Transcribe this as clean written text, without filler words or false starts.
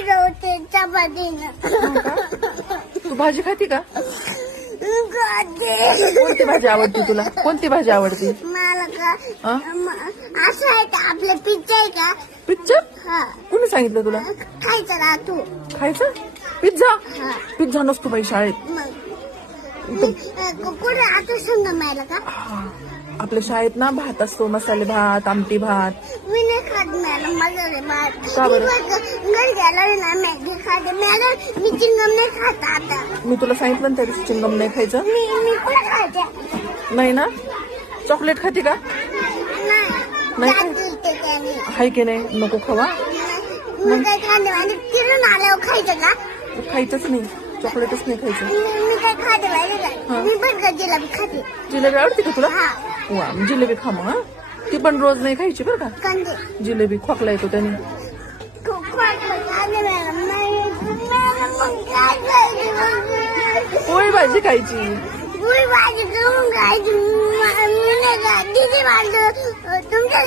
जेवते चपातीनं. तू भाजी खाती का? खाते. कोणती भाजी आवडते तुला? कोणती भाजी आवडते? मला का हा? असं आहे का आपलं पिझ्झा आहे का? पिझ्झा? हा कोणी सांगितलं तुला खायचं ना तू. खायचं? पिझ्झा? हा पिझ्झा नसतो बाई शाळेत. मग मी कुठे आता संग मायला का? आपल्या शाळेत ना भात असतो, मसाले भात, आमटी भात. मी नाही खात मॅडम मसाले भात. का बरं? घरी गेल्यावर ना मॅगी खाते मॅडम. मी चिंगम नाही खात आता. मी तुला सांगितलं ना त्या दिवशी चिंगम नाही खायचं. मी कुठे खाते? नाही ना? चॉकलेट खाते का? नाही का? जातील ते त्याने. हाय की नाही? नको खावा. मी काय खाते आणि फिरून आल्यावर खायचं का? खायचंच नाही, चॉकलेटच नाही खायचं. मी काय खाते माहिती हा. का? मी पण का जिलेबी खाते. जिलेबी आवडते का तुला? हा वा, जिलेबी खा मग. हं? ती पण रोज नाही खायची बरं का. कंदे जिलेबी खोकला येतो त्याने. खूप खाते मॅडम. मॅडम मग काय खायचं? पोळी भाजी खायची. पुरी भाजी करून खायची. मी नाही का? तिथे तुमच्या